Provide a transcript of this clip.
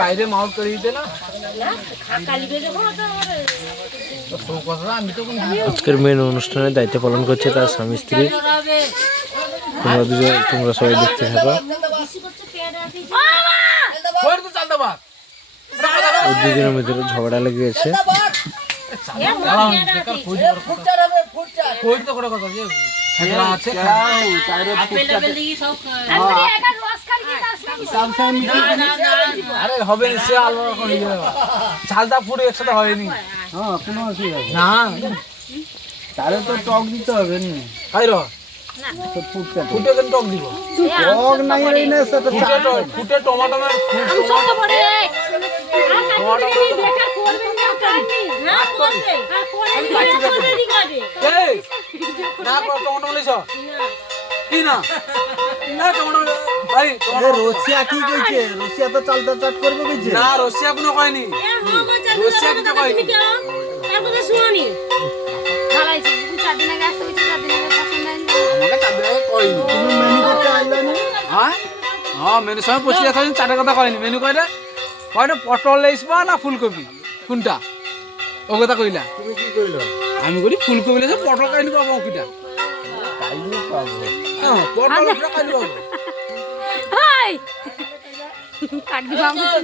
বাইরে মাউট করে দিতে না আজকের মেন অনুষ্ঠানের দায়িত্ব পালন করছে তার স্বামী স্ত্রী। তোমরা সবাই দেখতে থাকো। দুজনের ভিতরে ঝগড়া লেগে গেছে। আরে হবে ঝালটা পুরো একসাথে হয়নি। না তাহলে তো টক দিতে হবে না। খাই র ফুটে কেন টক দিব? টক নাই এই না সেটা ফুটে টমেটো না কি না ভাই রসিয়া কি কইছে? রসিয়া তো চালটা চাট করবে কইছে না, রসিয়া কোনো কয়নি, রসিয়া কিছু কয়নি। আমাকে 4 দিন আগে আসতে হয়েছে, 4 দিন আগে পছন্দ হয়নি। আমাকে 4 দিন আগে কয়নি। তুমি মেনু করতে আইলা না? হ্যাঁ মেনু সময় পচিয়ে আসা চারটে কথা কয়নি। মেনু কয়টা পটল লেইসবা না ফুলকপি কোনটা ও কথা কইলা? তুমি কি কইলো? আমি করি ফুলকপি লেইছে পটল কাইনি পাবো কিটা? কাইনি পাবো। হ্যাঁ পটল কাইনি পাবো। হাই কাট দিবা আমাকে